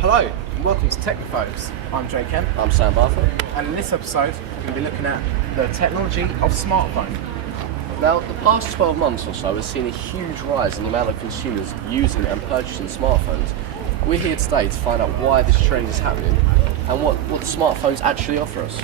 Hello and welcome to Technophobes. I'm Jay Kent. I'm Sam Bartlett. And in this episode we're going to be looking at the technology of smartphone. Now, the past 12 months or so has seen a huge rise in the amount of consumers using and purchasing smartphones. We're here today to find out why this trend is happening and what the smartphones actually offer us.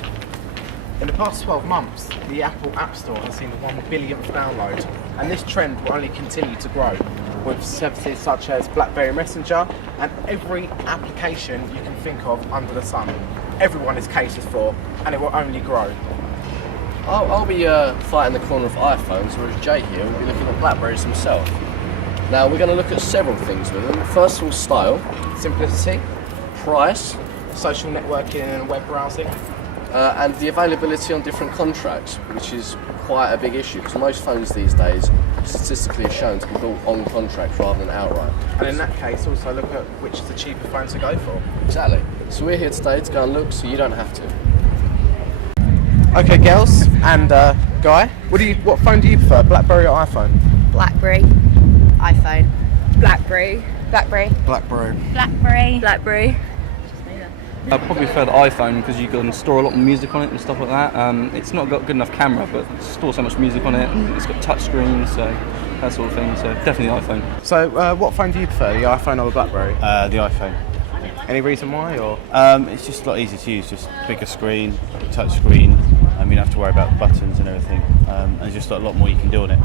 In the past 12 months, the Apple App Store has seen the 1 billionth download, and this trend will only continue to grow, with services such as Blackberry Messenger and every application you can think of under the sun. Everyone is catered for, and it will only grow. I'll be fighting the corner of iPhones, whereas Jay here will be looking at Blackberries himself. Now, we're going to look at several things with them. First of all, style, Simplicity, price, social networking and web browsing, and the availability on different contracts, which is quite a big issue because most phones these days statistically are shown to be bought on contract rather than outright. and in that case also look at which is the cheaper phone to go for. Exactly. So we're here today to go and look so you don't have to. Okay, girls and Guy, what phone do you prefer, Blackberry or iPhone? Blackberry, iPhone, Blackberry, Blackberry. Blackberry. I probably prefer the iPhone because you can store a lot more music on it and stuff like that. It's not got good enough camera, but it stores so much music on it, and it's got touch screens, so that sort of thing. So definitely the iPhone. So what phone do you prefer, the iPhone or the Blackberry? The iPhone. Any reason why, or? It's just a lot easier to use, just bigger screen, touch screen. You don't have to worry about the buttons and everything. And there's just a lot more you can do on it.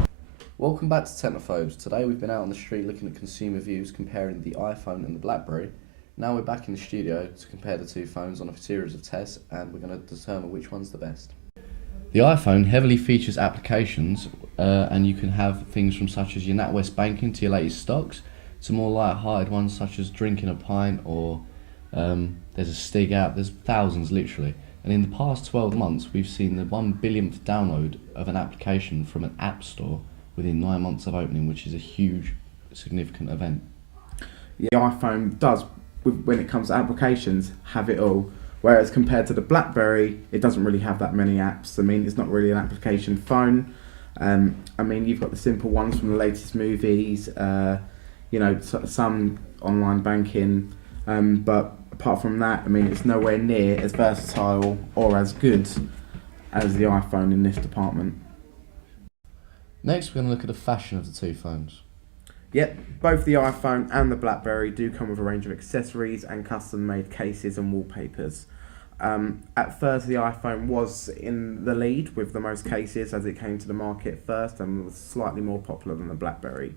Welcome back to Technophobes. Today we've been out on the street looking at consumer views comparing the iPhone and the Blackberry. Now we're back in the studio to compare the two phones on a series of tests, and we're going to determine which one's the best. The iPhone heavily features applications, and you can have things from such as your NatWest banking to your latest stocks, to more light-hearted ones such as drinking a pint or there's a Stig app. There's thousands literally. And in the past 12 months we've seen the 1 billionth download of an application from an app store within 9 months of opening, which is a huge, significant event. The iPhone does, when it comes to applications, have it all. Whereas compared to the Blackberry, it doesn't really have that many apps. I mean, it's not really an application phone. I mean, you've got the simple ones from the latest movies, some online banking, but apart from that, I mean, it's nowhere near as versatile or as good as the iPhone in this department. Next, we're going to look at the fashion of the two phones. Yep, both the iPhone and the Blackberry do come with a range of accessories and custom-made cases and wallpapers. At first, the iPhone was in the lead with the most cases as it came to the market first and was slightly more popular than the Blackberry.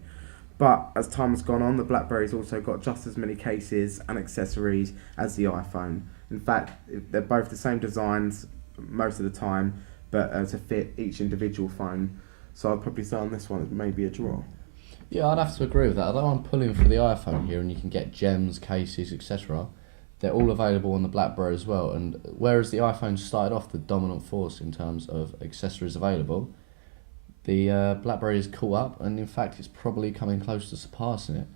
But as time has gone on, the Blackberry's also got just as many cases and accessories as the iPhone. In fact, they're both the same designs most of the time, but to fit each individual phone. So I'd probably say on this one it may be a draw. Yeah, I'd have to agree with that. Although I'm pulling for the iPhone here and you can get gems, cases, etc., they're all available on the Blackberry as well. And whereas the iPhone started off the dominant force in terms of accessories available, the Blackberry is caught up, and in fact it's probably coming close to surpassing it.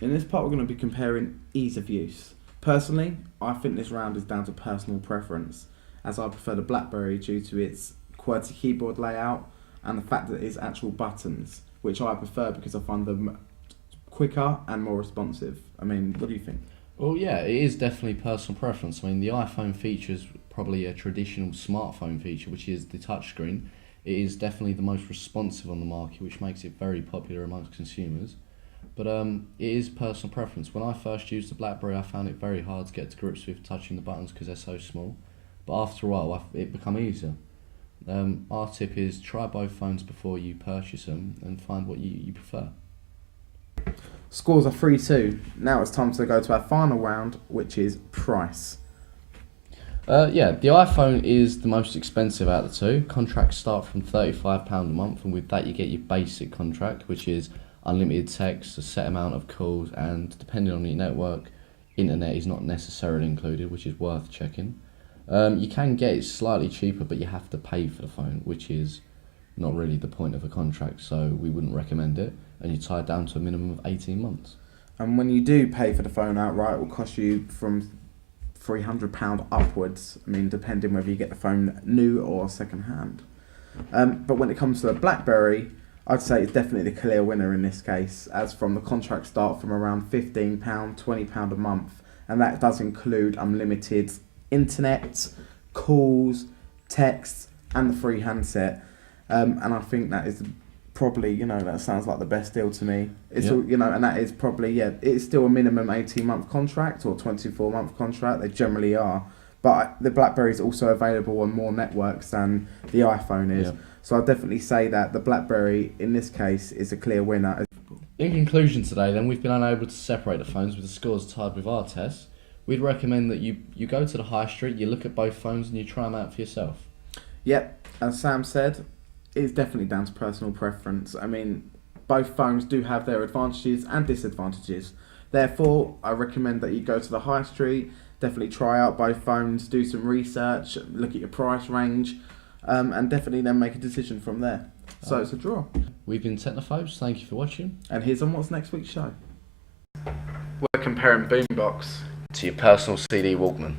In this part we're going to be comparing ease of use. Personally, I think this round is down to personal preference, as I prefer the Blackberry due to its QWERTY keyboard layout and the fact that it's actual buttons, which I prefer because I find them quicker and more responsive. I mean, what do you think? Well, yeah, it is definitely personal preference. I mean, the iPhone features probably a traditional smartphone feature, which is the touchscreen. It is definitely the most responsive on the market, which makes it very popular amongst consumers. But it is personal preference. When I first used the Blackberry, I found it very hard to get to grips with touching the buttons because they're so small. But after a while, it become easier. Our tip is try both phones before you purchase them and find what you prefer. Scores are 3-2. Now it's time to go to our final round, which is price. Yeah, the iPhone is the most expensive out of the two. Contracts start from £35 a month, and with that you get your basic contract, which is unlimited text, a set amount of calls, and depending on your network, internet is not necessarily included, which is worth checking. You can get it slightly cheaper, but you have to pay for the phone, which is not really the point of a contract, so we wouldn't recommend it, and you're tied down to a minimum of 18 months. And when you do pay for the phone outright, it will cost you from £300 upwards, I mean, depending whether you get the phone new or second hand. But when it comes to the Blackberry, I'd say it's definitely the clear winner in this case, as from the contract start from around £15, £20 a month, and that does include unlimited internet, calls, texts, and the free handset. And I think that is probably, that sounds like the best deal to me. It's all, and that is probably, it's still a minimum 18-month contract or 24-month contract. They generally are. But the BlackBerry is also available on more networks than the iPhone is. Yep. So I'd definitely say that the BlackBerry, in this case, is a clear winner. In conclusion today, then, we've been unable to separate the phones with the scores tied with our tests. We'd recommend that you go to the high street, you look at both phones and you try them out for yourself. Yep, as Sam said, it's definitely down to personal preference. I mean, both phones do have their advantages and disadvantages. Therefore, I recommend that you go to the high street, definitely try out both phones, do some research, look at your price range, and definitely then make a decision from there. So it's a draw. We've been Technophobes, thank you for watching. And here's on what's next week's show. We're comparing Boombox To your personal CD Walkman.